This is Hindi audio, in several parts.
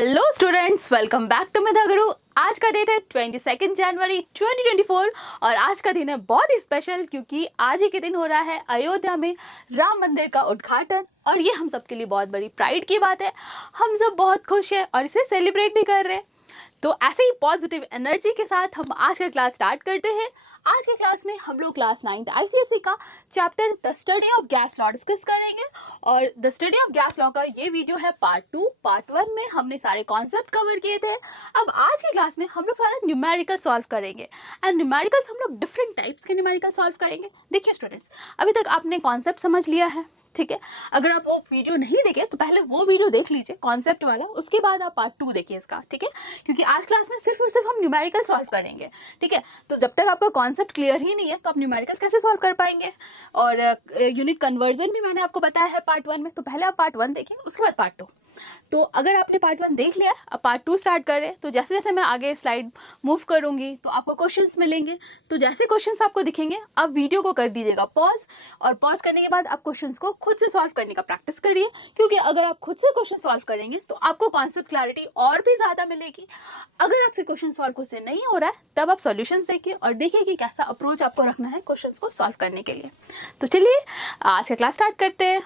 Hello students, welcome back to Medha Guru. आज का डेट है 22 जनवरी 2024 और आज का दिन है बहुत ही स्पेशल क्योंकि आज ही के दिन हो रहा है अयोध्या में राम मंदिर का उद्घाटन और ये हम सब के लिए बहुत बड़ी प्राइड की बात है। हम सब बहुत खुश हैं और इसे सेलिब्रेट भी कर रहे हैं। तो ऐसे ही पॉजिटिव एनर्जी के साथ हम आज का क्लास स्टार्ट करते हैं। आज के क्लास में हम लोग क्लास 9th ICSE का chapter the study of gas law discuss करेंगे और the study of gas law का ये वीडियो है पार्ट 2। पार्ट 1 में हमने सारे कॉन्सेप्ट कवर किए थे। अब आज की क्लास में हम लोग सारा न्यूमेरिकल सॉल्व करेंगे एंड न्यूमेरिकल्स हम लोग डिफरेंट टाइप्स के न्यूमेरिकल सॉल्व करेंगे। देखिए स्टूडेंट्स, अभी तक आपने कॉन्सेप्ट समझ लिया है, ठीक है। अगर आप वो वीडियो नहीं देखे तो पहले वो वीडियो देख लीजिए कॉन्सेप्ट वाला, उसके बाद आप पार्ट 2 देखिए इसका, ठीक है। क्योंकि आज क्लास में सिर्फ और सिर्फ हम न्यूमेरिकल सॉल्व करेंगे, ठीक है। तो जब तक आपका कॉन्सेप्ट क्लियर ही नहीं है तो आप न्यूमेरिकल कैसे सॉल्व कर पाएंगे। और यूनिट कन्वर्जन भी मैंने आपको बताया है पार्ट 1 में, तो पहले आप पार्ट 1 देखिए, उसके बाद पार्ट 2। तो अगर आपने पार्ट 1 देख लिया, अब पार्ट 2 स्टार्ट करें। तो जैसे जैसे मैं आगे स्लाइड मूव करूंगी तो आपको क्वेश्चंस मिलेंगे। तो जैसे क्वेश्चंस आपको दिखेंगे आप वीडियो को कर दीजिएगा पॉज, और पॉज करने के बाद आप क्वेश्चंस को खुद से सॉल्व करने का प्रैक्टिस करिए, क्योंकि अगर आप खुद से क्वेश्चन सॉल्व करेंगे तो आपको कॉन्सेप्ट क्लैरिटी और भी ज़्यादा मिलेगी। अगर आपसे क्वेश्चन सॉल्व खुद से नहीं हो रहा है तब आप सॉल्यूशंस देखिए और देखिए कि कैसा अप्रोच आपको रखना है क्वेश्चंस को सॉल्व करने के लिए। तो चलिए आज का क्लास स्टार्ट करते हैं।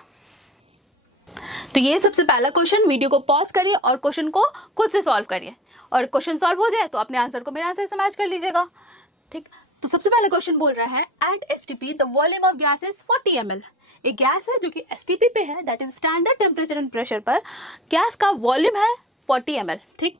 तो ये सबसे पहला क्वेश्चन, वीडियो को पॉज करिए और क्वेश्चन को खुद से सॉल्व करिए, और क्वेश्चन सॉल्व हो जाए तो अपने आंसर को मेरे आंसर से मैच कर लीजिएगा, ठीक। तो सबसे पहला क्वेश्चन बोल रहा है at STP the volume of gas is 40 ml। एक गैस है जो कि एसटीपी पे है, that is standard temperature and pressure पर गैस का वॉल्यूम है 40 ml, ठीक।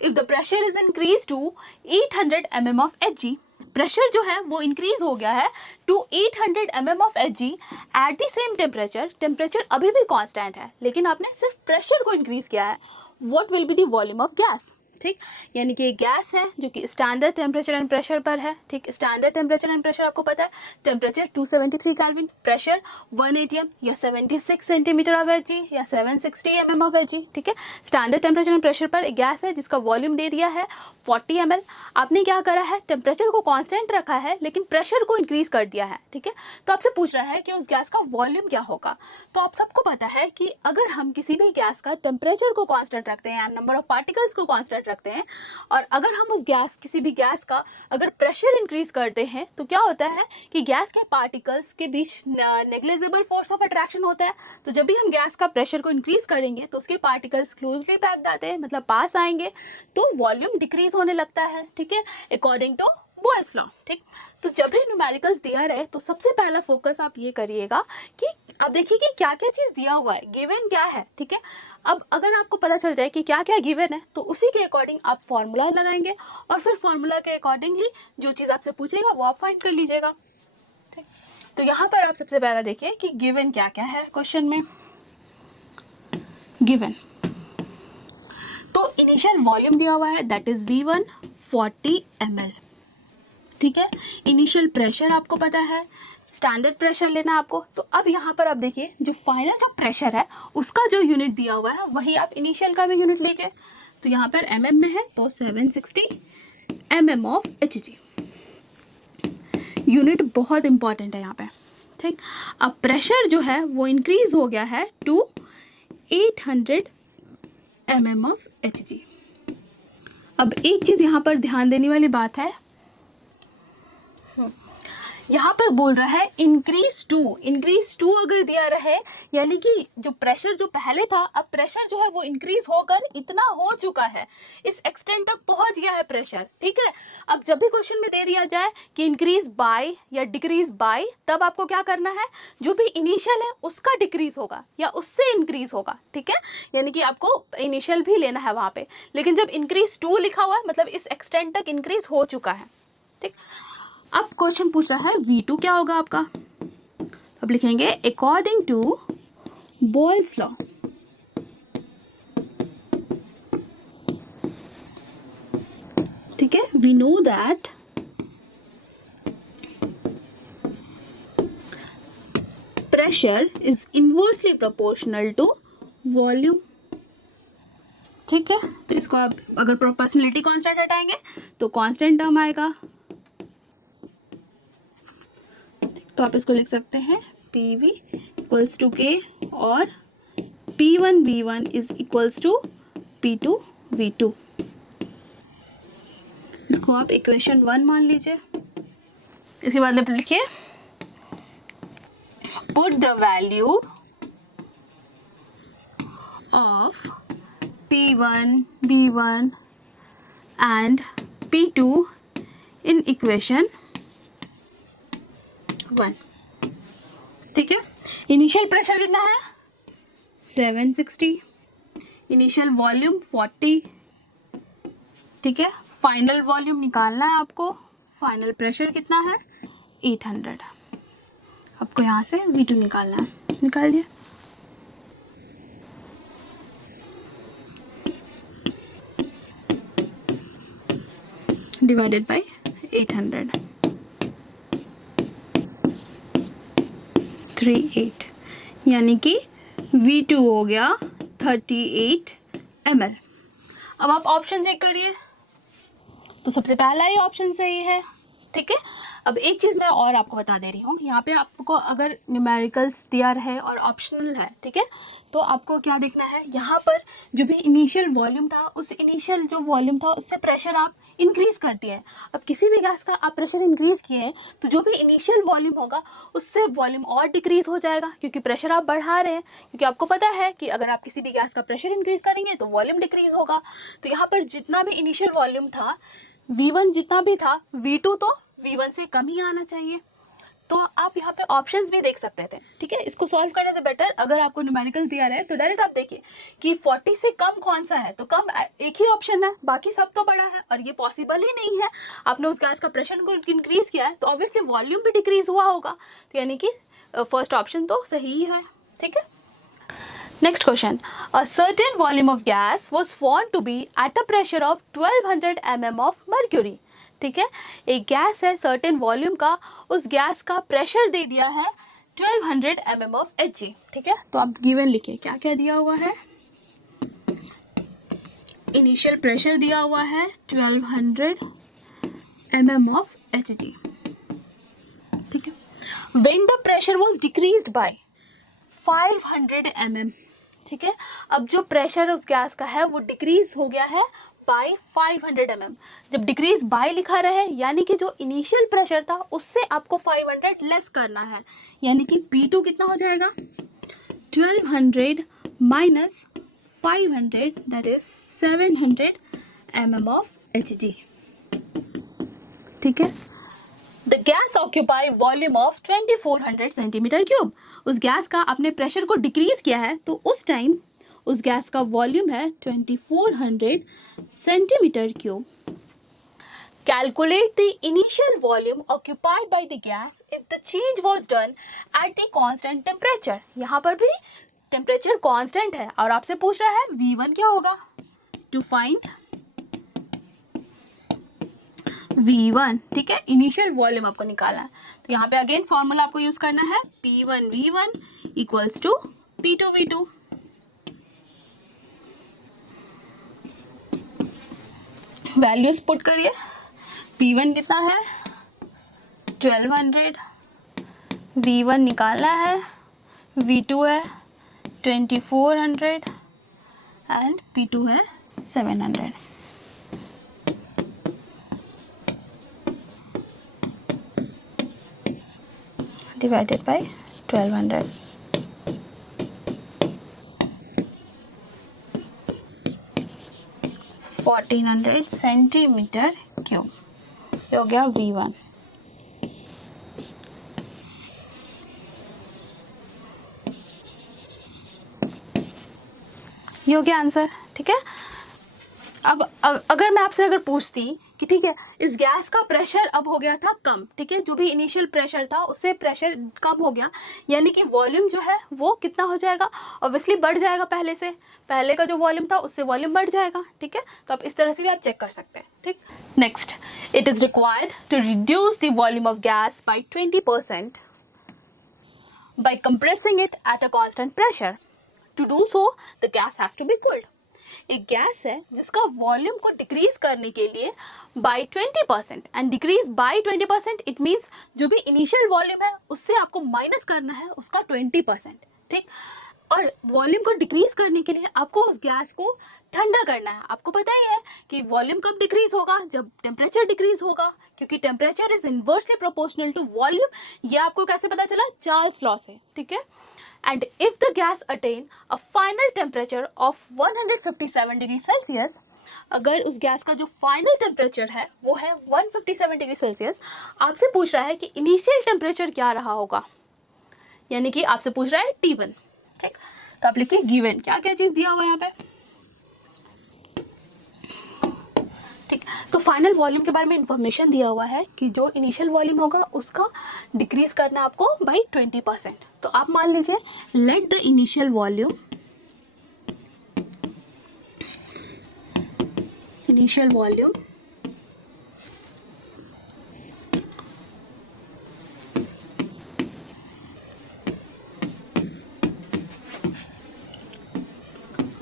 If the pressure is increase to 800 mm of Hg, pressure जो है वो इंक्रीज हो गया है to 800 mm of Hg at the same temperature. Temperature अभी भी कांस्टेंट है लेकिन आपने सिर्फ प्रेशर को इंक्रीज किया है। What will be the volume of gas, ठीक। यानी कि गैस है जो कि स्टैंडर्ड टेम्परेचर एंड प्रेशर पर है, ठीक। स्टैंडर्ड टेम्परेचर एंड प्रेशर आपको पता है, टेम्परेचर 273 केल्विन, प्रेशर 1 atm या 76 सेंटीमीटर ऑफ Hg या 760 mm ऑफ Hg, ठीक है। स्टैंडर्ड टेम्परेचर एंड प्रेशर पर एक गैस है जिसका वॉल्यूम दे दिया है 40 ml। आपने क्या करा है, टेम्परेचर को कांस्टेंट रखा है लेकिन प्रेशर को इंक्रीज कर दिया है, ठीक है। तो आपसे पूछ रहा है कि उस गैस का वॉल्यूम क्या होगा। तो आप सबको पता है कि अगर हम किसी भी गैस का टेम्परेचर को कांस्टेंट रखते हैं, नंबर ऑफ पार्टिकल्स को कांस्टेंट रखते हैं, और अगर हम उस गैस किसी भी गैस का अगर प्रेशर इंक्रीज करते हैं तो क्या होता है कि गैस के पार्टिकल्स के बीच नेग्लिजिबल फोर्स ऑफ अट्रैक्शन होता है। तो जब भी हम गैस का प्रेशर को इंक्रीज करेंगे तो उसके पार्टिकल्स क्लोजली पैक्ड आते हैं, मतलब पास आएंगे, तो वॉल्यूम डिक्रीज होने लगता है, ठीक है, अकॉर्डिंग टू बॉयल्स लॉ, ठीक। तो जब भी न्यूमेरिकल्स दिया रहे तो सबसे पहला फोकस आप ये करिएगा कि आप देखिए कि क्या क्या चीज़ दिया हुआ है, गिवन क्या है, ठीक है। अब अगर आपको पता चल जाए कि क्या क्या गिवन है तो उसी के अकॉर्डिंग आप फॉर्मूला लगाएंगे और फिर फॉर्मूला के अकॉर्डिंगली जो चीज़ आपसे पूछेगा वो आप फाइंड कर लीजिएगा, ठीक। तो यहाँ पर आप सबसे पहला देखिए कि गिवन क्या क्या है क्वेश्चन में। गिवन तो इनिशियल वॉल्यूम दिया हुआ है, दैट इज V1 40 ml, ठीक है। इनिशियल प्रेशर आपको पता है, स्टैंडर्ड प्रेशर लेना आपको। तो अब यहाँ पर आप देखिए जो फाइनल जो प्रेशर है उसका जो यूनिट दिया हुआ है वही आप इनिशियल का भी यूनिट लीजिए। तो यहाँ पर mm में है तो 760 mm ऑफ Hg, यूनिट बहुत इंपॉर्टेंट है यहाँ पे, ठीक। अब प्रेशर जो है वो इंक्रीज हो गया है टू 800 mm ऑफ Hg। अब एक चीज़ यहाँ पर ध्यान देने वाली बात है, यहाँ पर बोल रहा है इंक्रीज टू अगर दिया रहे, यानी कि जो प्रेशर जो पहले था अब प्रेशर जो है वो इंक्रीज होकर इतना हो चुका है, इस एक्सटेंट तक पहुंच गया है प्रेशर, ठीक है। अब जब भी क्वेश्चन में दे दिया जाए कि इंक्रीज बाय या डिक्रीज बाय, तब आपको क्या करना है, जो भी इनिशियल है उसका डिक्रीज होगा या उससे इंक्रीज होगा, ठीक है। यानी कि आपको इनिशियल भी लेना है वहाँ पे, लेकिन जब इंक्रीज टू लिखा हुआ है मतलब इस एक्सटेंट तक इंक्रीज हो चुका है, ठीक। अब क्वेश्चन पूछ रहा है V2 क्या होगा आपका। अब लिखेंगे अकॉर्डिंग टू बॉयल्स लॉ, ठीक है। We know that pressure is inversely proportional to volume, ठीक है। तो इसको आप अगर प्रोपोर्शनलिटी कांस्टेंट हटाएंगे तो कांस्टेंट टर्म आएगा, तो आप इसको लिख सकते हैं PV इक्वल्स टू K और P1 V1 is equals to P2 V2। इसको आप इक्वेशन 1 मान लीजिए। इसके बाद आप लिखिए put the value of P1 B1 and P2 in equation 1। ठीक है, इनिशियल प्रेशर कितना है 760, इनिशियल वॉल्यूम 40। ठीक है, फाइनल वॉल्यूम निकालना है आपको, फाइनल प्रेशर कितना है 800। आपको यहाँ से V2 निकालना है, निकाल दिया। डिवाइडेड बाय 800 38, यानी कि V2 हो गया 38 ml। अब आप ऑप्शन चेक करिए, तो सबसे पहला ही ऑप्शन सही है। ठीक है, अब एक चीज़ मैं और आपको बता दे रही हूँ, यहाँ पे आपको अगर न्यूमेरिकल्स दिया है और ऑप्शनल है, ठीक है, तो आपको क्या देखना है, यहाँ पर जो भी इनिशियल वॉल्यूम था, उस इनिशियल जो वॉल्यूम था उससे प्रेशर आप इंक्रीज करती है। अब किसी भी गैस का आप प्रेशर इंक्रीज किए हैं तो जो भी इनिशियल वॉल्यूम होगा उससे वॉल्यूम और डिक्रीज हो जाएगा, क्योंकि प्रेशर आप बढ़ा रहे हैं। क्योंकि आपको पता है कि अगर आप किसी भी गैस का प्रेशर इंक्रीज करेंगे तो वॉल्यूम डिक्रीज होगा। तो यहाँ पर जितना भी इनिशियल वॉल्यूम था V1 जितना भी था, V2 तो V1 से कम ही आना चाहिए। तो आप यहाँ पे ऑप्शंस भी देख सकते थे। ठीक है, इसको सॉल्व करने से बेटर अगर आपको न्यूमेरिकल दिया रहा है तो डायरेक्ट आप देखिए कि 40 से कम कौन सा है, तो कम एक ही ऑप्शन है, बाकी सब तो बड़ा है और ये पॉसिबल ही नहीं है। आपने उस गैस का प्रेशर को इंक्रीज किया है तो ऑब्वियसली वॉल्यूम भी डिक्रीज हुआ होगा, तो यानी कि फर्स्ट ऑप्शन तो सही है। ठीक है, next question, a certain volume of gas was found to be at a pressure of 1200 mm of mercury। ठीक है, एक गैस है सर्टेन वॉल्यूम का, उस गैस का प्रेशर दे दिया है 1200 mm ऑफ Hg। ठीक है, तो आप गिवन लिखिए क्या क्या दिया हुआ है। इनिशियल प्रेशर दिया हुआ है 1200 mm ऑफ Hg। ठीक है, when the pressure was decreased by 500 mm। ठीक है, अब जो प्रेशर उस गैस का है वो डिक्रीज हो गया है बाय 500 mm। जब डिक्रीज बाय लिखा रहा है यानी कि जो इनिशियल प्रेशर था उससे आपको 500 लेस करना है, यानी कि P2 कितना हो जाएगा 1200 minus 500, that is 700 mm of Hg। ठीक है, the gas occupy volume of 2400 centimetre cube. उस गैस का आपने प्रेशर को डिक्रीज किया है तो उस टाइम उस गैस का वॉल्यूम है 2400 centimetre cube. Calculate the initial volume occupied by the gas if the change was done at the constant temperature. यहाँ पर भी टेम्परेचर कांस्टेंट है और आपसे पूछ रहा है V1 क्या होगा। टू फाइंड V1, ठीक है, इनिशियल वॉल्यूम आपको निकालना है, तो यहाँ पे अगेन फॉर्मूला आपको यूज करना है P1 V1 equals to P2 V2। Values put करिए, P1 कितना है 1200, V1 निकालना है, V2 है 2400 एंड P2 है 700। divided by 1200। सेंटीमीटर क्यूब हो गया V1। ये हो गया आंसर। ठीक है, अब अगर मैं आपसे अगर पूछती कि ठीक है इस गैस का प्रेशर अब हो गया था कम, ठीक है, जो भी इनिशियल प्रेशर था उससे प्रेशर कम हो गया, यानी कि वॉल्यूम जो है वो कितना हो जाएगा, ऑब्वियसली बढ़ जाएगा, पहले से पहले का जो वॉल्यूम था उससे वॉल्यूम बढ़ जाएगा। ठीक है, तो आप इस तरह से भी आप चेक कर सकते हैं। ठीक, next, it is required to reduce the volume of gas by 20% by compressing it at a constant pressure. To do so, the gas has to be cooled. एक गैस है जिसका वॉल्यूम को डिक्रीज करने के लिए by 20%, and decrease by 20% it means जो भी इनिशियल वॉल्यूम है उससे आपको माइनस करना है उसका 20%। ठीक, और वॉल्यूम को डिक्रीज करने के लिए आपको उस गैस को ठंडा करना है। आपको पता ही है कि वॉल्यूम कब डिक्रीज होगा, जब टेम्परेचर डिक्रीज होगा, क्योंकि temperature is inversely proportional to volume. ये आपको कैसे पता चला? चार्ल्स लॉ से, ठीक है। And if the gas attain a final temperature of 157 degree Celsius, अगर उस गैस का जो फाइनल टेम्परेचर है वो है 157 डिग्री सेल्सियस, आपसे पूछ रहा है कि इनिशियल टेम्परेचर क्या रहा होगा, यानी कि आपसे पूछ रहा है T1, ठीक। तो आप लिखिए गिवन, क्या क्या चीज दिया हुआ है यहाँ पे, ठीक। तो फाइनल वॉल्यूम के बारे में इंफॉर्मेशन दिया हुआ है कि जो इनिशियल वॉल्यूम होगा उसका डिक्रीज करना है आपको बाई 20%। तो आप मान लीजिए let the initial volume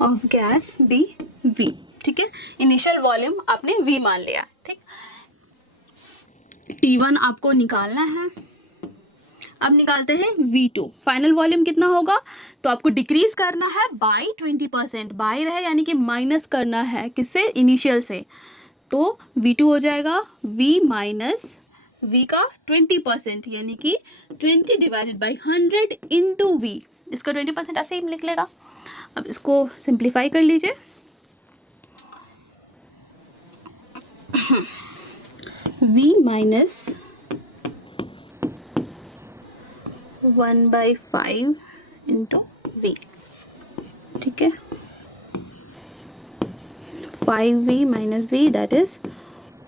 of gas be V, ठीक है। इनिशियल वॉल्यूम आपने V मान लिया, ठीक। T1 आपको निकालना है। अब निकालते हैं V2, फाइनल वॉल्यूम कितना होगा, तो आपको डिक्रीज करना है बाई 20%, बाई रहे यानी कि माइनस करना है किससे, इनिशियल से। तो V2 हो जाएगा V माइनस V का 20%, यानी कि 20 डिवाइडेड बाई 100 इंटू V। इसका 20% ऐसे ही लिख लेगा। अब इसको सिंप्लीफाई कर लीजिए। V माइनस 1/5 इंटू V, ठीक है। 5V minus V that is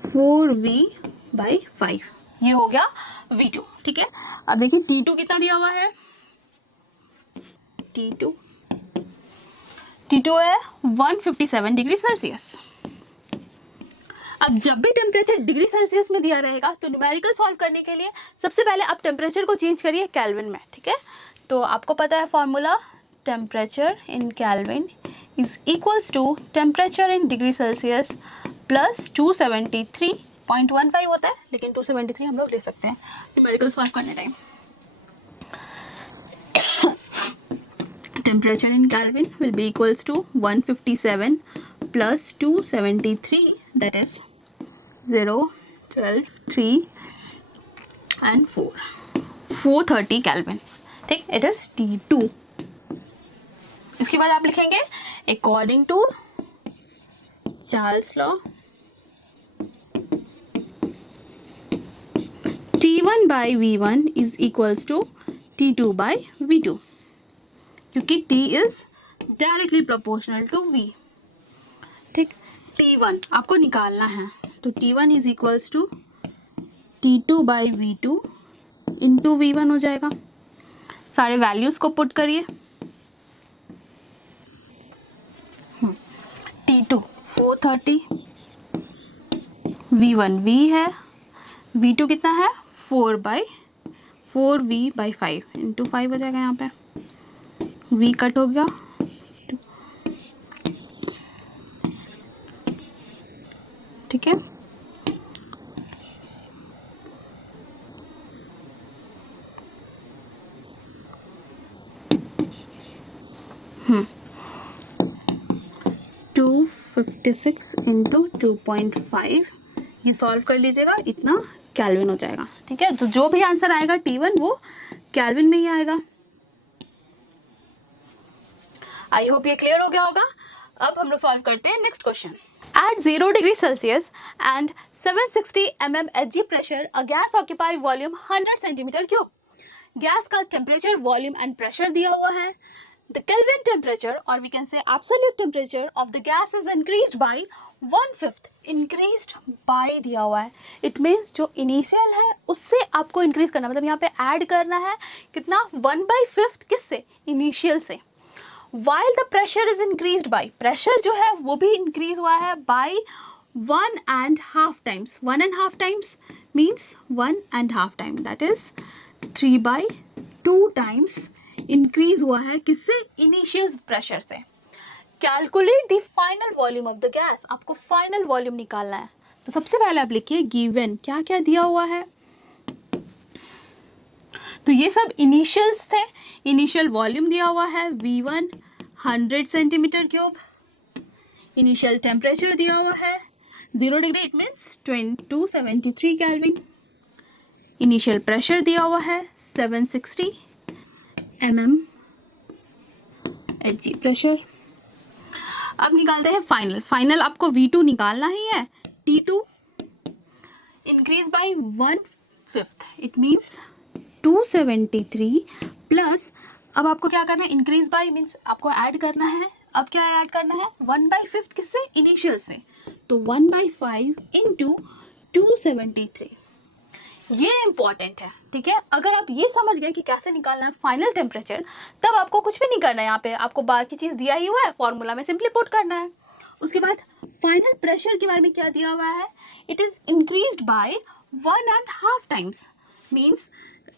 4V/5, ये हो गया V2, ठीक है। अब देखिए T2 कितना दिया हुआ है, T2 है 157 डिग्री सेल्सियस। अब जब भी टेम्परेचर डिग्री सेल्सियस में दिया रहेगा तो न्यूमेरिकल सॉल्व करने के लिए सबसे पहले आप टेम्परेचर को चेंज करिए केल्विन में, ठीक है। तो आपको पता है formula, temperature in kelvin is equals to temperature in degree Celsius plus 273.15 होता है, लेकिन 273 हम लोग ले सकते हैं न्यूमेरिकल सॉल्व करने time. Temperature in kelvin will be equals to 157 plus 273 that is 0, 12, 3 and 4, 430 kelvin, ठीक। It is T2। इसके बाद आप लिखेंगे according to Charles law T1 by V1 is equals to T2 by V2, क्योंकि T is directly proportional to V, ठीक। T1 आपको निकालना है, तो T1 is equals to T2 by V2 into V1 हो जाएगा। सारे वैल्यूज को पुट करिए। T2 430, V1 V है, V2 कितना है 4/4V/5 इंटू 5 हो जाएगा। यहाँ पे V कट हो गया, ठीक है। टू 56 इंटू 2.5, ये सॉल्व कर लीजिएगा, इतना केल्विन हो जाएगा, ठीक है। तो जो भी आंसर आएगा T1 वो केल्विन में ही आएगा। आई होप ये क्लियर हो गया होगा। अब हम लोग सॉल्व करते हैं next question. At 0 degree Celsius and 760 mm Hg pressure, a gas occupy volume 100 centimeter cube. Gas का टेम्परेचर, वॉल्यूम एंड प्रेशर दिया हुआ है। द केल्विन टेम्परेचर और we can say absolute temperature of the gas is increased by 1/5, increased by दिया हुआ है। इट मीन्स जो इनिशियल है उससे आपको इंक्रीज करना, मतलब यहाँ पे ऐड करना है कितना, 1/5 किससे, इनिशियल से। While the pressure is increased by, pressure जो है वो भी इंक्रीज हुआ है by 1.5 times. 1.5 times means 1.5 time, that is 3/2 times increase हुआ है किससे, इनिशियल प्रेशर से। Calculate the final volume of the gas, आपको फाइनल वॉल्यूम निकालना है। तो सबसे पहले आप लिखिए गिवन, क्या क्या दिया हुआ है। तो ये सब इनिशियल्स थे। इनिशियल वॉल्यूम दिया हुआ है V1 100 centimetre cube. Initial temperature दिया हुआ है 0 degree, it means 273 kelvin. Initial pressure दिया हुआ है 760 mm Hg प्रेशर। अब निकालते हैं फाइनल। फाइनल आपको V2 निकालना ही है। T2 increase by 1/5, it means 273 plus, अब आपको क्या करना है, इंक्रीज बाय मीन्स आपको ऐड करना है। अब क्या ऐड करना है, 1/5 किससे, इनिशियल से, तो 1/5 इंटू 273। ये इंपॉर्टेंट है, ठीक है। अगर आप ये समझ गए कि कैसे निकालना है फाइनल टेम्परेचर, तब आपको कुछ भी नहीं करना है। यहाँ पे आपको बाकी चीज़ दिया ही हुआ है, फॉर्मूला में सिंपली पुट करना है। उसके बाद फाइनल प्रेशर के बारे में क्या दिया हुआ है, it is increased by 1.5 times, means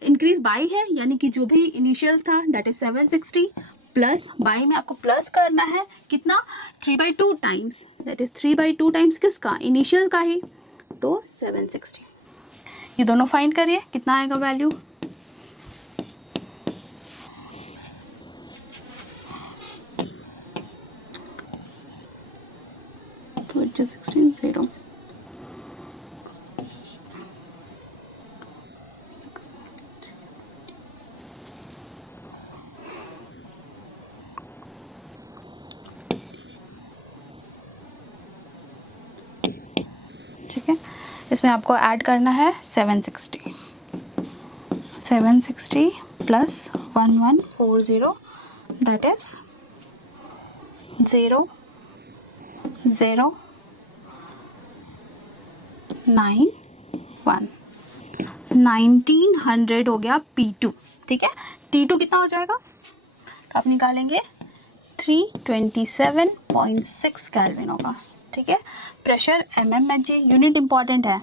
increase by है, यानी कि जो भी इनिशियल था दैट इज 760 प्लस बाई में आपको प्लस करना है कितना, 3/2 टाइम्स, दैट इज 3/2 टाइम्स किसका, इनिशियल का ही, तो 760। ये दोनों फाइंड करिए कितना आएगा वैल्यू। तो 16 0 ठीक है। इसमें आपको ऐड करना है 760 प्लस 1140, दैट इज 0 0 9 1 1900 हो गया P2, ठीक है। T2 कितना हो जाएगा, तो आप निकालेंगे 327.6 केल्विन होगा, ठीक है। प्रेशर mmHg, यूनिट इंपॉर्टेंट है।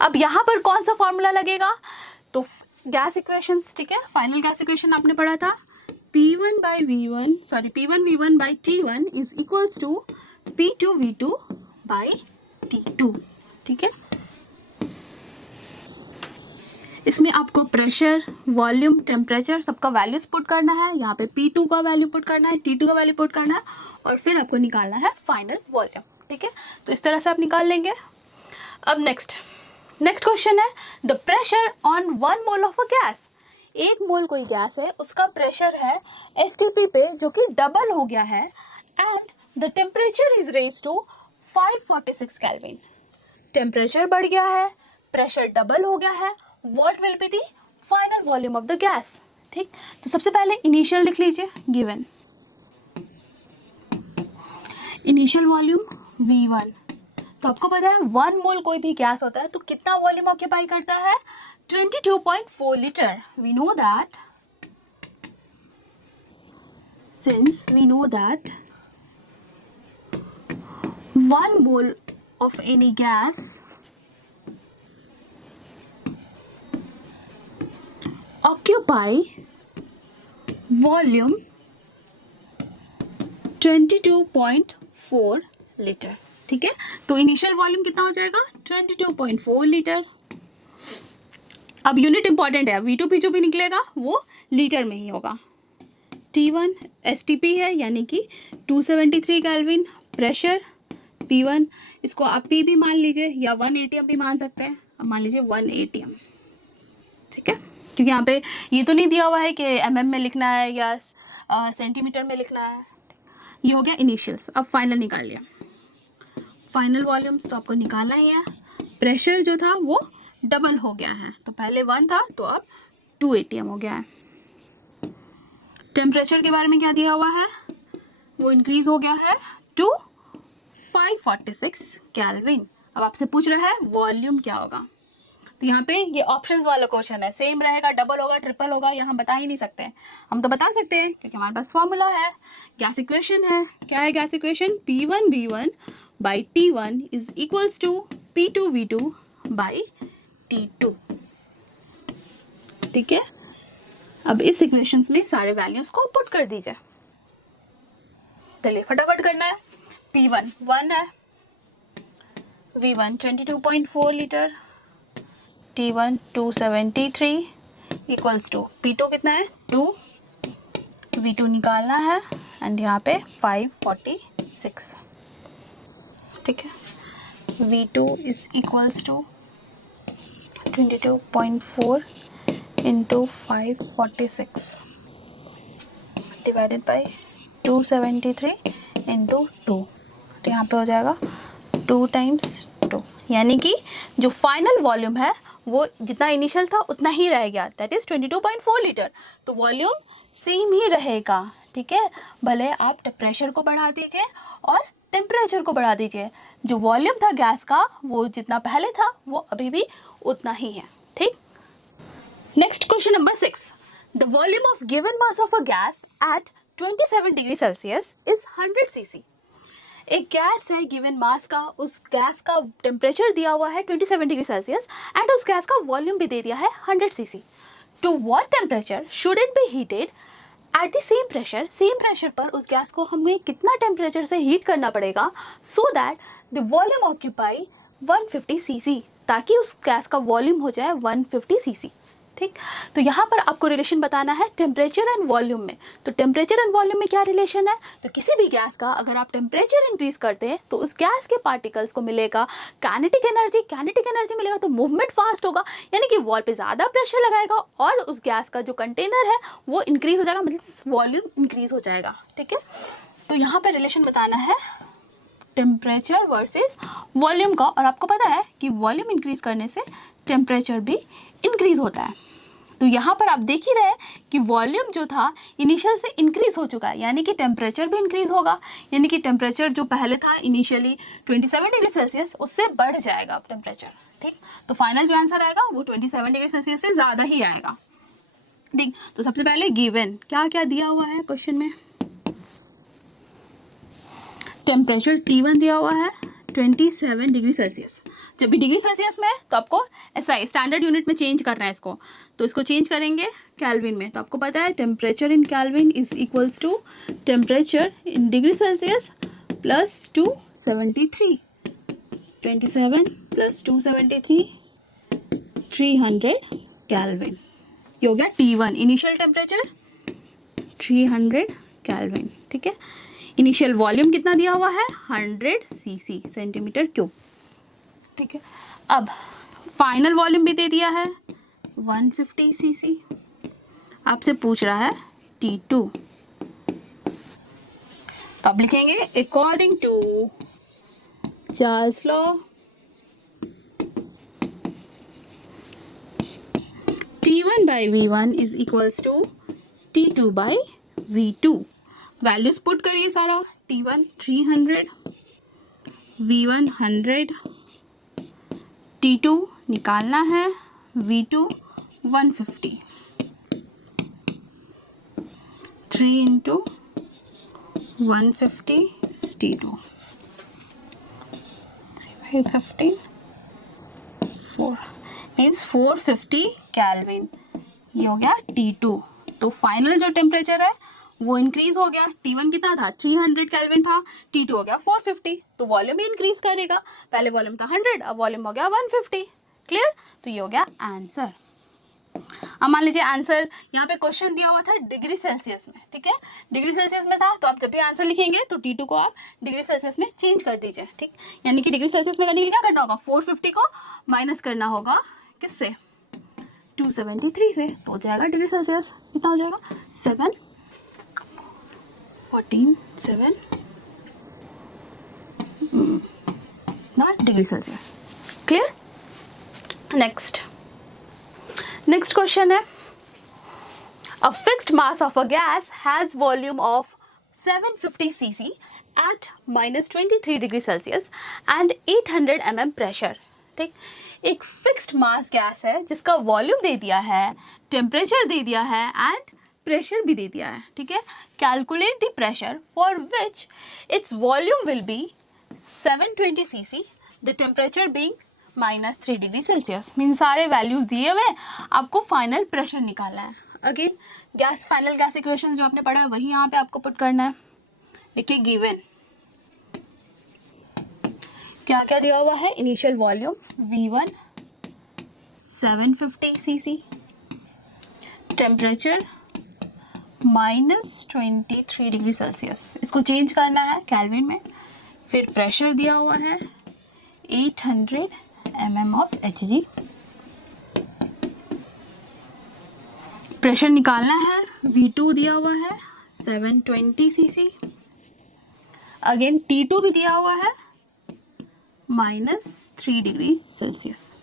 अब यहाँ पर कौन सा फॉर्मूला लगेगा, तो गैस इक्वेशन, ठीक है। फाइनल गैस इक्वेशन आपने पढ़ा था, P1 V1 by T1 is equals to P2 V2 by T2, ठीक है। इसमें आपको प्रेशर, वॉल्यूम, टेम्परेचर सबका वैल्यूज पुट करना है। यहाँ पे P2 का वैल्यू पुट करना है, T2 का वैल्यू पुट करना है, और फिर आपको निकालना है फाइनल वॉल्यूम, ठीक है। तो इस तरह से आप निकाल लेंगे। अब नेक्स्ट क्वेश्चन है, the pressure on 1 mole of a gas. 1 मोल कोई गैस है, उसका प्रेशर है STP पे जो कि डबल हो गया है, and the temperature is raise to 546 Kelvin. Temperature बढ़ गया है, प्रेशर डबल हो गया है, what will be the final volume of the gas, ठीक। तो सबसे पहले इनिशियल लिख लीजिए, गिवन इनिशियल वॉल्यूम V1। तो आपको पता है 1 मोल कोई भी गैस होता है तो कितना वॉल्यूम ऑक्यूपाई करता है, 22.4 litre. We know that, since we know that 1 mole of any gas occupy volume 22.4 litre, ठीक है। तो इनिशियल वॉल्यूम कितना हो जाएगा, 22.4 लीटर। अब यूनिट इंपॉर्टेंट है, V2P जो भी निकलेगा वो लीटर में ही होगा। T1 STP है, यानी कि 273 केल्विन। प्रेशर P1, इसको आप P भी मान लीजिए या 1 ATM भी मान सकते हैं। अब मान लीजिए 1 ATM, ठीक है, क्योंकि यहाँ पे ये तो नहीं दिया हुआ है कि mm में लिखना है या सेंटीमीटर में लिखना है। ये हो गया इनिशियल्स। अब फाइनल निकाल लिया, फाइनल वॉल्यूम्स तो आपको निकालना ही है। प्रेशर जो था वो डबल हो गया है, तो पहले 1 था तो अब 2 ATM हो गया है। टेम्परेचर के बारे में क्या दिया हुआ है, वो इंक्रीज हो गया है टू 546 केल्विन। अब आपसे पूछ रहा है वॉल्यूम क्या होगा, तो यहाँ पे ये ऑप्शंस वाला क्वेश्चन है, सेम रहेगा, डबल होगा, ट्रिपल होगा, यहाँ बता ही नहीं सकते। हम तो बता सकते हैं क्योंकि हमारे पास फॉर्मूला है, गैस इक्वेशन है। क्या है gas equation, P1 V1 by T1 is equals to P2 V2 by T2, ठीक है। अब इस इक्वेशंस में सारे वैल्यूज को पुट कर दीजिए। चलिए फटाफट करना है। P1 1 है, V1 22.4 litre, T1 273 equals to P2 कितना है 2, V2 निकालना है एंड यहाँ पे 546, ठीक है। V2 is equals to 22.4 into 546 divided by 273 into 2, तो यहाँ पे हो जाएगा 2 टाइम्स 2, यानी कि जो फाइनल वॉल्यूम है वो जितना इनिशियल था उतना ही रह गया, दैट इज़ 22.4 लीटर। तो वॉल्यूम सेम ही रहेगा, ठीक है। भले आप प्रेशर को बढ़ा दीजिए और टेम्परेचर को बढ़ा दीजिए, जो वॉल्यूम था गैस का वो जितना पहले था वो अभी भी उतना ही है, ठीक। Next question number 6, the volume of given mass of a gas at 27 degree celsius is 100 cc। एक गैस है गिवन मास का, उस गैस का टेम्परेचर दिया हुआ है 27 डिग्री सेल्सियस एंड उस गैस का वॉल्यूम भी दे दिया है 100 cc। To what temperature should it be heated at the same pressure, same pressure पर उस गैस को हमें कितना टेम्परेचर से हीट करना पड़ेगा so that the volume occupy 150 cc, ताकि उस गैस का वॉल्यूम हो जाए 150 cc, ठीक। तो यहाँ पर आपको रिलेशन बताना है टेम्परेचर एंड वॉल्यूम में। तो टेम्परेचर एंड वॉल्यूम में क्या रिलेशन है, तो किसी भी गैस का अगर आप टेम्परेचर इंक्रीज करते हैं तो उस गैस के पार्टिकल्स को मिलेगा काइनेटिक एनर्जी, काइनेटिक एनर्जी मिलेगा तो मूवमेंट फास्ट होगा, यानी कि वॉल पे ज़्यादा प्रेशर लगाएगा और उस गैस का जो कंटेनर है वो इंक्रीज हो जाएगा, मतलब वॉल्यूम इंक्रीज हो जाएगा, ठीक है। तो यहाँ पर रिलेशन बताना है टेम्परेचर वर्सेस वॉल्यूम का, और आपको पता है कि वॉल्यूम इंक्रीज करने से टेम्परेचर भी इंक्रीज होता है। तो यहाँ पर आप देख ही रहे हैं कि वॉल्यूम जो था इनिशियल से इंक्रीज हो चुका है, यानी कि टेम्परेचर भी इंक्रीज होगा, यानी कि टेम्परेचर जो पहले था इनिशियली 27 डिग्री सेल्सियस उससे बढ़ जाएगा अब टेम्परेचर, ठीक। तो फाइनल जो आंसर आएगा वो 27 डिग्री सेल्सियस से ज़्यादा ही आएगा, ठीक। तो सबसे पहले गिवन क्या क्या दिया हुआ है क्वेश्चन में, टेम्परेचर T1 दिया हुआ है 27 डिग्री सेल्सियस। जब भी डिग्री सेल्सियस में है तो आपको SI स्टैंडर्ड यूनिट में चेंज करना है इसको, तो इसको चेंज करेंगे केल्विन में। तो आपको पता है temperature in kelvin is equals to temperature in degree Celsius plus 273, 27 plus 273 300 kelvin, ये हो गया T1 इनिशियल टेम्परेचर 300 केल्विन, ठीक है। इनिशियल वॉल्यूम कितना दिया हुआ है 100 cc सेंटीमीटर क्यूब, ठीक है। अब फाइनल वॉल्यूम भी दे दिया है 150 cc, आपसे पूछ रहा है T2। अब लिखेंगे according to Charles law T1 by V1 is equals to T2 by V2। Values put करिए सारा, T1 300, V1 100, T2 निकालना है, V2 150, 3 into 150 T2 350 4 means 450 kelvin, ये हो गया T2। तो फाइनल जो टेम्परेचर है वो इंक्रीज हो गया, T1 कितना था 300 केल्विन था, T2 हो गया 450, तो वॉल्यूम भी इंक्रीज करेगा, पहले वॉल्यूम था 100 अब वॉल्यूम हो गया 150, क्लियर। तो ये हो गया आंसर। अब मान लीजिए आंसर यहाँ पे क्वेश्चन दिया हुआ था डिग्री सेल्सियस में, ठीक है, डिग्री सेल्सियस में था, तो आप जब भी आंसर लिखेंगे तो T2 को आप डिग्री सेल्सियस में चेंज कर दीजिए, ठीक। यानी कि डिग्री सेल्सियस में करने के लिए क्या करना होगा 450 को माइनस करना होगा किससे 273 से, तो हो जाएगा डिग्री सेल्सियस कितना हो जाएगा 7 14 7 degree Celsius, clear. Next question है, a fixed mass of a gas has volume of 750 cc at -23 degree Celsius and 800 mm pressure, ठीक। एक फिक्स्ड मास गैस है जिसका वॉल्यूम दे दिया है, टेम्परेचर दे दिया है एंड प्रेशर भी दे दिया है, ठीक है। Calculate the pressure for which its volume will be 720 cc, the temperature being -3 degree Celsius. Mean सारे वैल्यूज दिए हुए, आपको फाइनल प्रेशर निकालना है। Again gas final gas equation जो आपने पढ़ा है वही यहाँ पे आपको पुट करना है। देखिए गिवन क्या क्या दिया हुआ है, initial volume V1 750 cc, temperature -23 degree Celsius, इसको चेंज करना है केल्विन में। फिर प्रेशर दिया हुआ है 800 mm ऑफ Hg, प्रेशर निकालना है। V2 दिया हुआ है 720 cc, अगेन T2 भी दिया हुआ है -3 डिग्री सेल्सियस।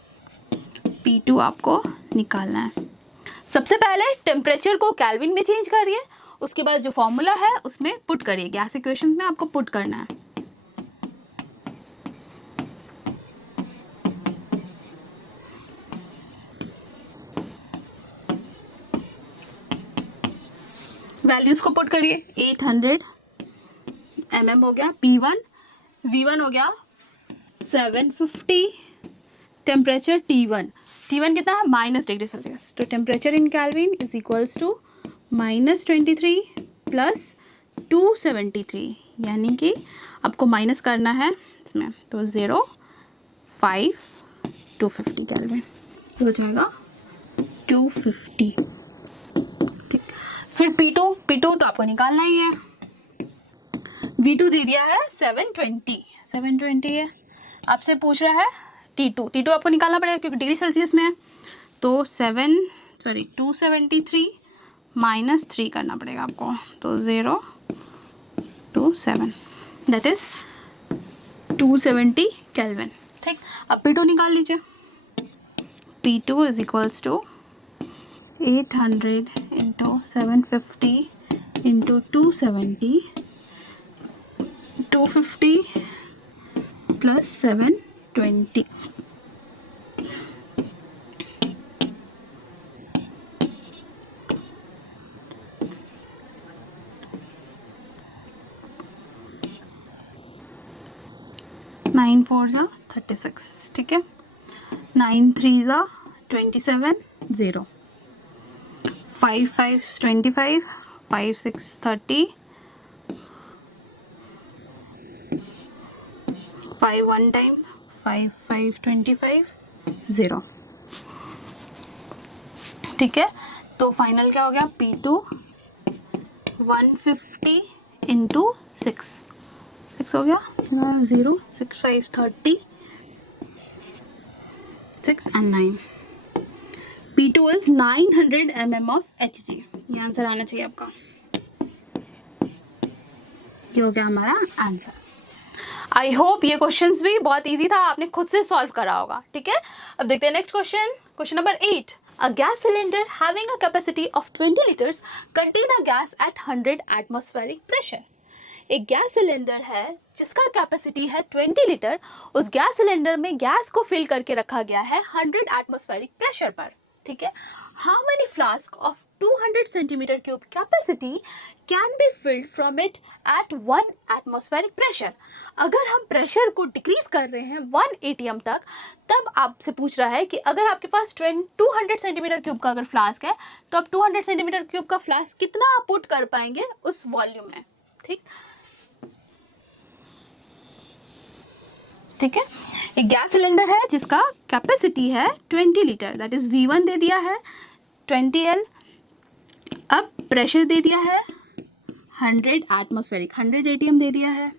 P2 आपको निकालना है। सबसे पहले टेम्परेचर को केल्विन में चेंज करिए, उसके बाद जो फॉर्मूला है उसमें पुट करिए, गैस इक्वेशन में आपको पुट करना है। वैल्यूज को पुट करिए। 800 mm हो गया P1, V1 हो गया 750, टेम्परेचर T1 कितना है -, डिग्री सेल्सियस। तो temperature in kelvin is equals to -23 plus 273, यानी कि आपको माइनस करना है इसमें, तो 0, 5, 250 केल्विन हो जाएगा 250। ठीक, फिर P2 तो आपको निकालना ही है। V2 दे दिया है 720 है। आपसे पूछ रहा है T2 आपको निकालना पड़ेगा क्योंकि डिग्री सेल्सियस में है, तो 273 -3 करना पड़ेगा आपको, तो 0 to 7, दैट इज 270 केल्विन। ठीक, अब P2 निकाल लीजिए। P2 is equals to 800 into 750 into 270, 250 plus 720, nine 4 जा 36, ठीक है, 9 3 जा 27, 0, 5 5 25, 5 6 30, 5 1 टाइम, 5 5 25, 0। ठीक है, तो फाइनल क्या हो गया? P2 150 इंटू 6 हो गया, 0 6 5 30, 6 and 9। P2 is 900 mm of Hg। ये आंसर आना चाहिए आपका। ये हो गया हमारा आंसर। आई होप ये क्वेश्चंस भी बहुत इजी था, आपने खुद से सॉल्व करा होगा। ठीक है, अब देखते हैं next question number 8। A gas cylinder having a capacity of 20 liters contain a gas at 100 atmospheric pressure। एक गैस सिलेंडर है जिसका कैपेसिटी है 20 लीटर। उस गैस सिलेंडर में गैस को फिल करके रखा गया है 100 एटमॉस्फेरिक प्रेशर पर। ठीक है, how many flask of 200 centimetre cube capacity can be filled from it at 1 atmospheric pressure. अगर हम प्रेशर को डिक्रीज कर रहे हैं 1 atm तक, तब आपसे पूछ रहा है कि अगर आपके पास 200 सेंटीमीटर क्यूब का अगर फ्लास्क है तो आप 200 सेंटीमीटर क्यूब का फ्लास्क कितना आप पुट कर पाएंगे उस वॉल्यूम में। ठीक, ठीक है, एक गैस सिलेंडर है जिसका कैपेसिटी है 20 लीटर, दैट इज V1 दे दिया है 20L। अब प्रेशर दे दिया है 100 एटमॉस्फेरिक, 100 atm दे दिया है।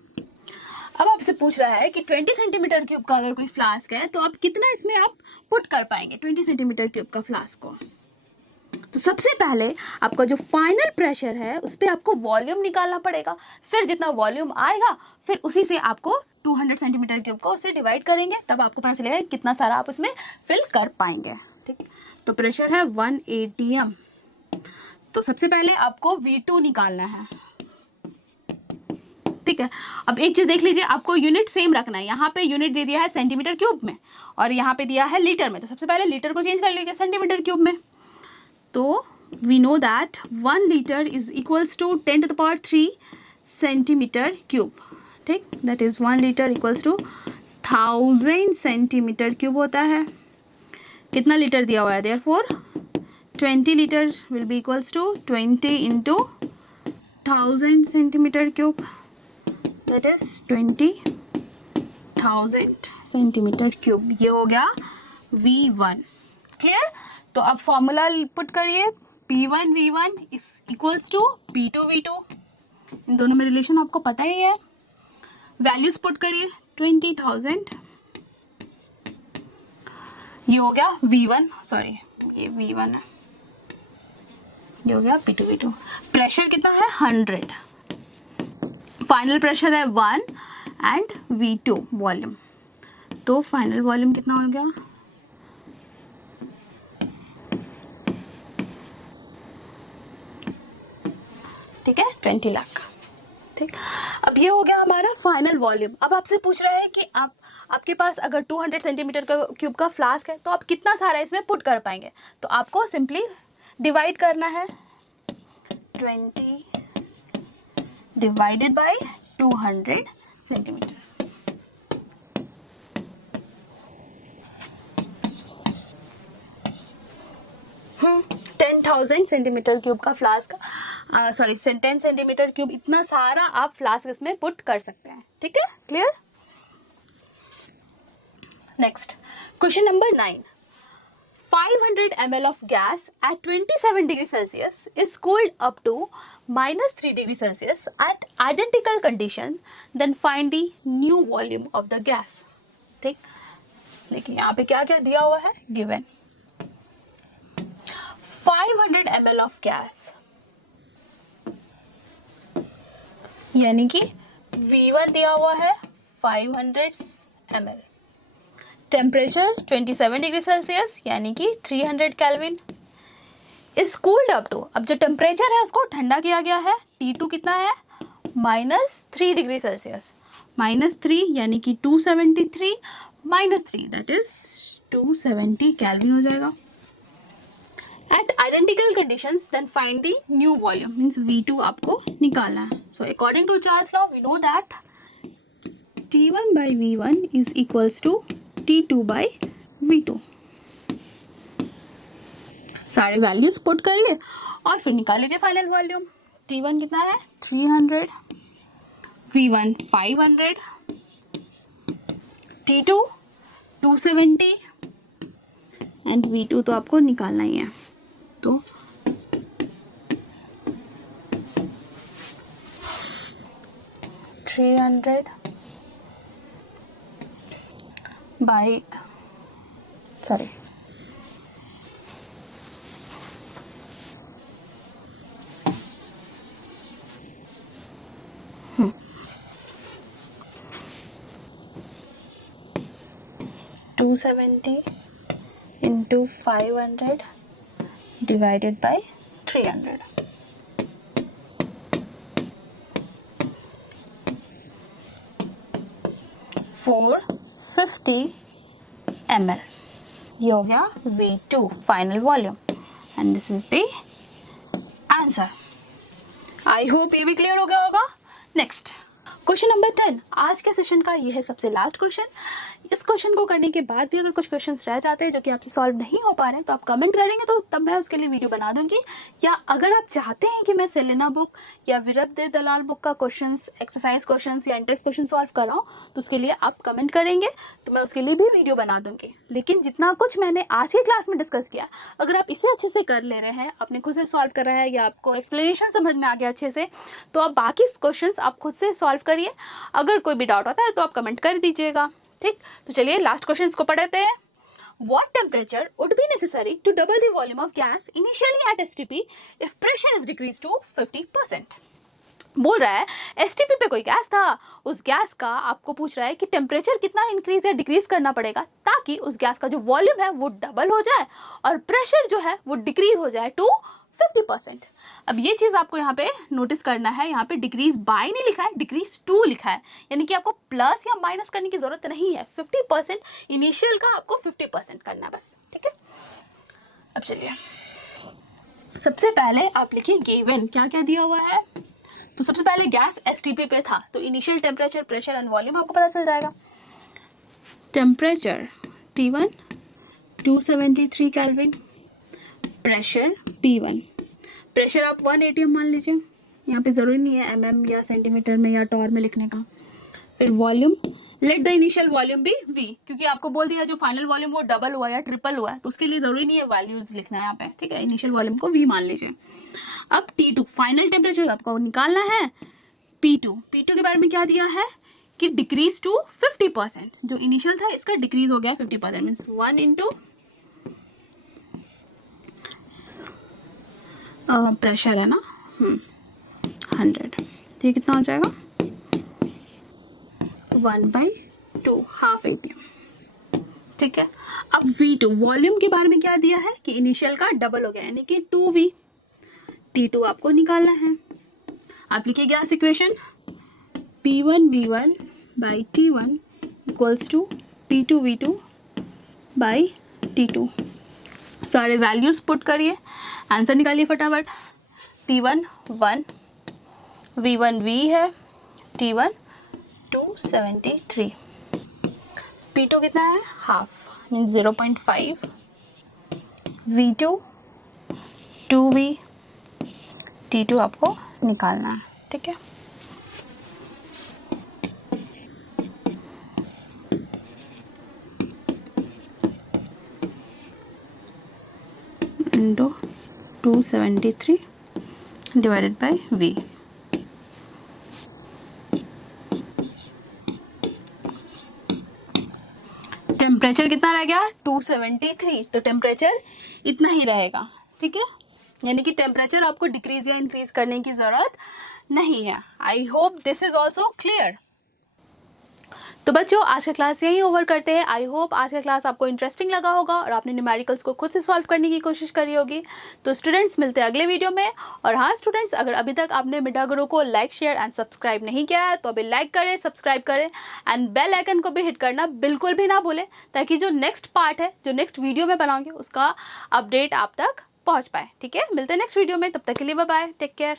अब आपसे पूछ रहा है कि 20 सेंटीमीटर क्यूब का अगर कोई फ्लास्क है तो आप कितना इसमें आप पुट कर पाएंगे 20 सेंटीमीटर क्यूब का फ्लास्क को। तो सबसे पहले आपका जो फाइनल प्रेशर है उस पर आपको वॉल्यूम निकालना पड़ेगा। फिर जितना वॉल्यूम आएगा फिर उसी से आपको 200 सेंटीमीटर क्यूब को उससे डिवाइड करेंगे, तब आपको पता चलेगा कितना सारा आप उसमें फिल कर पाएंगे। ठीक, तो प्रेशर है 1 atm। तो सबसे पहले आपको V2 निकालना है। ठीक है, अब एक चीज देख लीजिए, आपको यूनिट सेम रखना है। यहाँ पे यूनिट दे दिया है सेंटीमीटर क्यूब में और यहाँ पे दिया है लीटर में, तो सबसे पहले लीटर को चेंज कर लीजिए सेंटीमीटर क्यूब में। तो we know that 1 litre is equals to 10⁻³ centimetre cube. ठीक, that is 1 litre equals to 1000 centimetre cube होता है। कितना लीटर दिया हुआ है? Therefore 20 litre will be equals to 20 into 1000 centimetre cube, that is 20,000 centimetre cube. ये हो गया V1। क्लियर? तो अब फॉर्मूला पुट करिए, P1V1 is equals to P2V2, इन दोनों में रिलेशन आपको पता ही है। वैल्यूज पुट करिए, 20,000, ये हो गया V1, सॉरी ये V1 है, ये हो गया P2V2। प्रेशर कितना है 100, फाइनल प्रेशर है 1 एंड V2 वॉल्यूम, तो फाइनल वॉल्यूम कितना हो गया, ठीक है 20 लाख। ठीक, अब ये हो गया हमारा फाइनल वॉल्यूम। अब आपसे पूछ रहा है कि आपके पास अगर 200 सेंटीमीटर का क्यूब का फ्लास्क है तो आप कितना सारा इसमें पुट कर पाएंगे। तो आपको सिंपली डिवाइड करना है, 20 divided by 200 centimetre. Hmm, 10,000 centimetre cube का फ्लास्क, सॉरी 10 सेंटीमीटर क्यूब, इतना सारा आप फ्लास्क इसमें पुट कर सकते हैं। ठीक है, clear? Next question number 9, 500 ml of gas at 27 degree Celsius is cooled up to -3 degree Celsius at identical condition, then find the new volume of the gas। ठीक, देखिए यहाँ पे क्या क्या दिया हुआ है, गिवन 500 ml of gas, यानी कि V1 दिया हुआ है 500 ml, टेम्परेचर 27 डिग्री सेल्सियस यानी कि 300 kelvin, is cooled up to, अब जो टेम्परेचर है उसको ठंडा किया गया है, T2 कितना है -3 डिग्री सेल्सियस, -3 यानी कि 273 -3 दैट इज 270 केल्विन हो जाएगा। At identical conditions then find the new volume, means V2 आपको निकालना है। So according to Charles law we know that T1 by V1 is equals to T2 by V2। सारे वैल्यूज पुट करिए और फिर निकाल लीजिए फाइनल वॉल्यूम। T1 कितना है 300, V1 500, T2 270 एंड V2 तो आपको निकालना ही है, तो by 270 into 500 divided by 300, 450 ml, ये हो गया V2 final volume and this is the answer. I hope ये भी क्लियर हो गया होगा। नेक्स्ट क्वेश्चन नंबर 10, आज के सेशन का ये है सबसे लास्ट क्वेश्चन। इस क्वेश्चन को करने के बाद भी अगर कुछ क्वेश्चंस रह जाते हैं जो कि आपसे सॉल्व नहीं हो पा रहे हैं तो आप कमेंट करेंगे, तो तब मैं उसके लिए वीडियो बना दूंगी। या अगर आप चाहते हैं कि मैं सेलेना बुक या वीरभदेव दलाल बुक का क्वेश्चंस, एक्सरसाइज क्वेश्चंस या इंडेक्स क्वेश्चन सॉल्व कराऊँ तो उसके लिए आप कमेंट करेंगे तो मैं उसके लिए भी वीडियो बना दूंगी। लेकिन जितना कुछ मैंने आज की क्लास में डिस्कस किया, अगर आप इसे अच्छे से कर ले रहे हैं, अपने खुद से सॉल्व कर रहे हैं या आपको एक्सप्लेनेशन समझ में आ गया अच्छे से, तो आप बाकी क्वेश्चंस आप खुद से सॉल्व करिए। अगर कोई भी डाउट होता है तो आप कमेंट कर दीजिएगा। ठीक, तो चलिए लास्ट क्वेश्चन को पढ़ते हैं। What temperature would be necessary to double the volume of gas initially at STP if pressure is decreased to 50%? बोल रहा है STP पे कोई गैस था, उस गैस का आपको पूछ रहा है कि टेम्परेचर कितना इंक्रीज या डिक्रीज करना पड़ेगा ताकि उस गैस का जो वॉल्यूम है वो डबल हो जाए और प्रेशर जो है वो डिक्रीज हो जाए टू 50%। अब ये चीज़ आपको यहाँ पे नोटिस करना है, यहाँ पे डिक्रीज बाय नहीं लिखा है, डिक्रीज टू लिखा है, यानी कि आपको प्लस या माइनस करने की जरूरत नहीं है। 50% इनिशियल का आपको 50% करना है बस। ठीक है, अब चलिए सबसे पहले आप लिखिए गिवन क्या क्या दिया हुआ है। तो सबसे पहले गैस STP पे था तो initial temperature, pressure and volume आपको पता चल जाएगा। Temperature T1 273 kelvin, pressure P1, pressure आप 1 atm मान लीजिए, यहाँ पे ज़रूरी नहीं है mm या सेंटीमीटर में या टॉर में लिखने का। फिर volume let the initial volume be v, क्योंकि आपको बोल दिया जो फाइनल वॉल्यूम वो डबल हुआ या ट्रिपल हुआ है, तो उसके लिए जरूरी नहीं है वैल्यूज लिखना है यहाँ पे, ठीक है। इनिशियल वॉल्यूम को v मान लीजिए। अब T2 फाइनल टेम्परेचर आपको निकालना है। P2 के बारे में क्या दिया है कि डिक्रीज टू 50%, जो इनिशियल था इसका डिक्रीज हो गया 50%, मीन्स 1 इंटू प्रेशर है ना 100, तो ये कितना हो जाएगा 1/2 हाफ ATM, ठीक है। अब V2 वॉल्यूम के बारे में क्या दिया है कि इनिशियल का डबल हो गया, यानी कि 2V। T2 आपको निकालना है। आप लिखिए gas equation P1V1 by T1 equals to P2V2 by T2। सारे वैल्यूज पुट करिए, आंसर निकालिए फटाफट। P1 1, V1 V है, T1 273, P2 कितना है half, mean 0.5, V2 2V, T2 आपको निकालना है, ठीक है। Into 273 divided by V। Temperature कितना रह गया 273, तो टेम्परेचर इतना ही रहेगा, ठीक है। यानी कि टेम्परेचर आपको डिक्रीज या इंक्रीज करने की ज़रूरत नहीं है। I hope this is also clear. तो बच्चों आज का क्लास यही ओवर करते हैं। आई होप आज का क्लास आपको इंटरेस्टिंग लगा होगा और आपने न्यूमेरिकल्स को खुद से सॉल्व करने की कोशिश करी होगी। तो स्टूडेंट्स मिलते हैं अगले वीडियो में। और हाँ स्टूडेंट्स, अगर अभी तक आपने मिडा गुरु को लाइक शेयर एंड सब्सक्राइब नहीं किया है तो अभी लाइक करें, सब्सक्राइब करें एंड बेल आइकन को भी हिट करना बिल्कुल भी ना भूलें, ताकि जो नेक्स्ट पार्ट है, जो नेक्स्ट वीडियो में बनाऊंगी, उसका अपडेट आप तक पहुँच पाए, ठीक है। मिलते हैं नेक्स्ट वीडियो में, तब तक के लिए बाय बाय, टेक केयर।